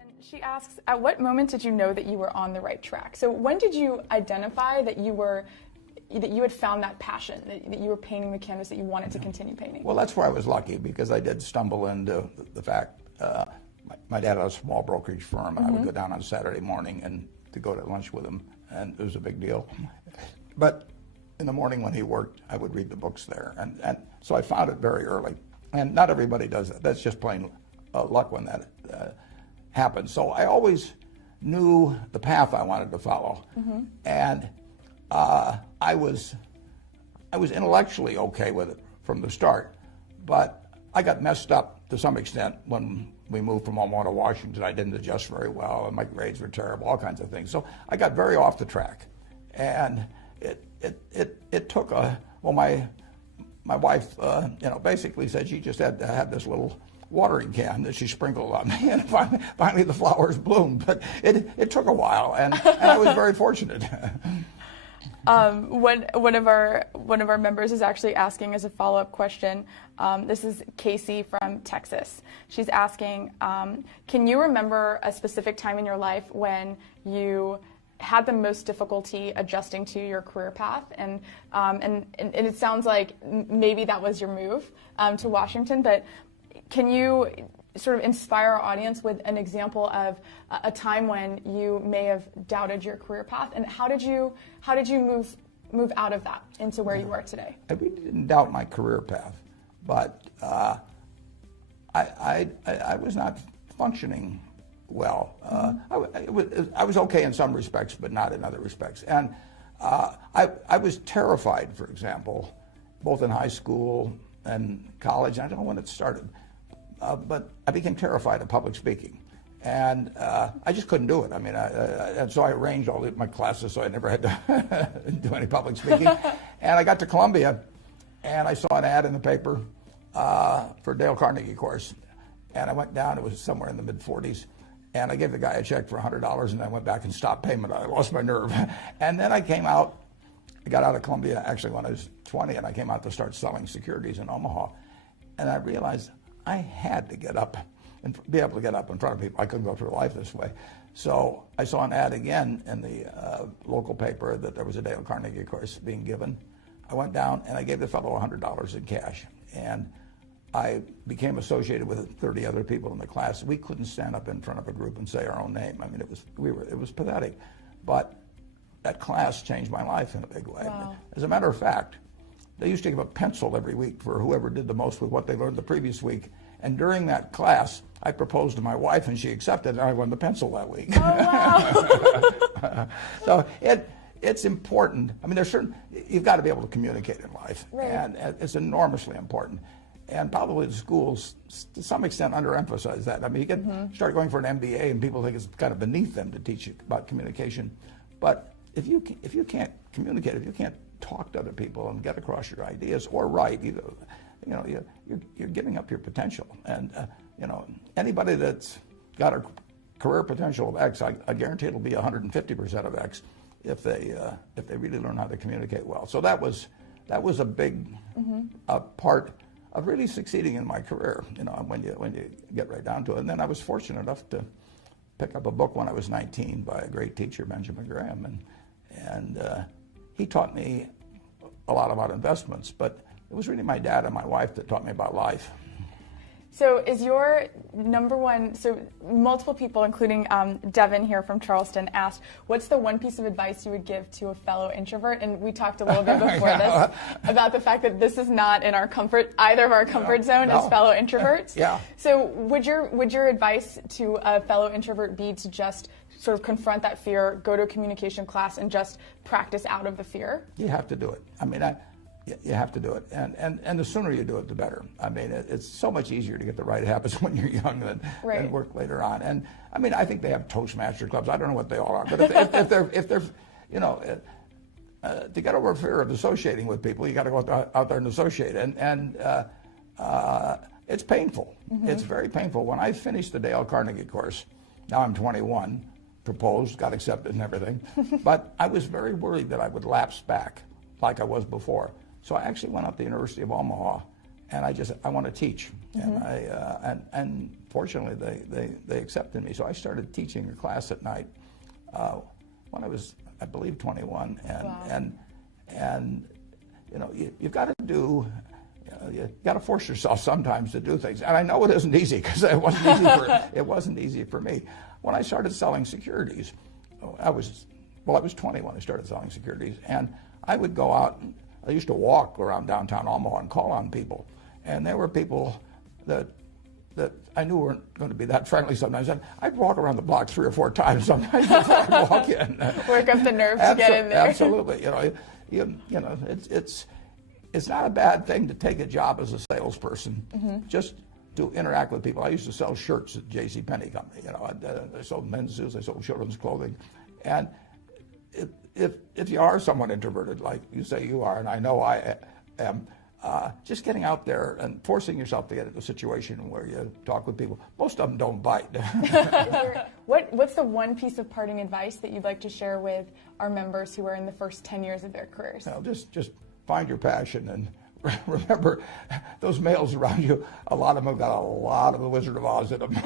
And she asks, at what moment did you know that you were on the right track? So when did you identify that you had found that passion, that you were painting the canvas that you wanted to continue painting? Well, that's where I was lucky, because I did stumble into the fact my dad had a small brokerage firm, and I would go down on Saturday morning and to go to lunch with him, and it was a big deal. But in the morning when he worked, I would read the books there, and so I found it very early. And not everybody does that. That's just plain luck when that happens. So I always knew the path I wanted to follow, and I was intellectually okay with it from the start, but I got messed up to some extent when we moved from Omaha to Washington. I didn't adjust very well, and my grades were terrible, all kinds of things. So I got very off the track, and it took my wife, basically said she just had to have this little watering can that she sprinkled on me, and finally the flowers bloomed. But it took a while, and I was very fortunate. One of our members is actually asking as a follow-up question. This is Casey from Texas. She's asking, can you remember a specific time in your life when you had the most difficulty adjusting to your career path? And it sounds like maybe that was your move to Washington, but can you sort of inspire our audience with an example of a time when you may have doubted your career path, and how did you move out of that into where you are today? I really didn't doubt my career path, but I was not functioning well. I was okay in some respects, but not in other respects. And I was terrified, for example, both in high school and college. I don't know when it started. But I became terrified of public speaking, and I just couldn't do it. I mean, and so I arranged all my classes so I never had to do any public speaking. And I got to Columbia, and I saw an ad in the paper for a Dale Carnegie course, and I went down. It was somewhere in the mid-40s, and I gave the guy a check for $100, and then I went back and stopped payment. I lost my nerve, and then I came out. I got out of Columbia actually when I was 20, and I came out to start selling securities in Omaha, and I realized I had to get up and be able to get up in front of people. I couldn't go through life this way. So I saw an ad again in the local paper that there was a Dale Carnegie course being given. I went down and I gave the fellow $100 in cash. And I became associated with 30 other people in the class. We couldn't stand up in front of a group and say our own name. I mean, it was pathetic. But that class changed my life in a big way. Wow. As a matter of fact, they used to give a pencil every week for whoever did the most with what they learned the previous week. And during that class, I proposed to my wife, and she accepted, and I won the pencil that week. Oh, wow. So it's important. I mean, you've got to be able to communicate in life, right. And it's enormously important. And probably the schools, to some extent, underemphasize that. I mean, you can start going for an MBA, and people think it's kind of beneath them to teach you about communication. But if you can't communicate, if you can't talk to other people and get across your ideas or write, you're giving up your potential. And anybody that's got a career potential of X, I guarantee it'll be 150% of X if they really learn how to communicate well. So that was a big part of really succeeding in my career. When you get right down to it. And then I was fortunate enough to pick up a book when I was 19 by a great teacher, Benjamin Graham, and he taught me a lot about investments, but it was really my dad and my wife that taught me about life. So is your number one, so multiple people, including Devin here from Charleston, asked, what's the one piece of advice you would give to a fellow introvert? And we talked a little bit before this about the fact that this is not in either of our comfort zone as fellow introverts. Yeah. So would your advice to a fellow introvert be to just sort of confront that fear, go to a communication class, and just practice out of the fear? You have to do it. I mean, you have to do it, and the sooner you do it, the better. I mean, it's so much easier to get the right habits when you're young than work later on. And I mean, I think they have Toastmaster clubs. I don't know what they all are, but if they're to get over fear of associating with people, you got to go out there and associate. And it's painful. It's very painful. When I finished the Dale Carnegie course, now I'm 21, proposed, got accepted, and everything, but I was very worried that I would lapse back like I was before. So I actually went up to the University of Omaha, and I want to teach. And fortunately, they accepted me. So I started teaching a class at night when I was, I believe, 21. And you know, you've got to do. You got to force yourself sometimes to do things, and I know it isn't easy because it wasn't easy for me. When I started selling securities, I was 20 when I started selling securities, and I would go out. I used to walk around downtown Omaha and call on people, and there were people that I knew weren't going to be that friendly sometimes. And I'd walk around the block 3 or 4 times sometimes before I'd walk in. Work up the nerve to get in there. Absolutely, you know, it's not a bad thing to take a job as a salesperson, just to interact with people. I used to sell shirts at JCPenney company. You know, I sold men's suits, I sold children's clothing, and if you are someone introverted, like you say you are, and I know I am, just getting out there and forcing yourself to get into a situation where you talk with people. Most of them don't bite. What's the one piece of parting advice that you'd like to share with our members who are in the first 10 years of their careers? No, just find your passion, and remember, those males around you, a lot of them have got a lot of the Wizard of Oz in them.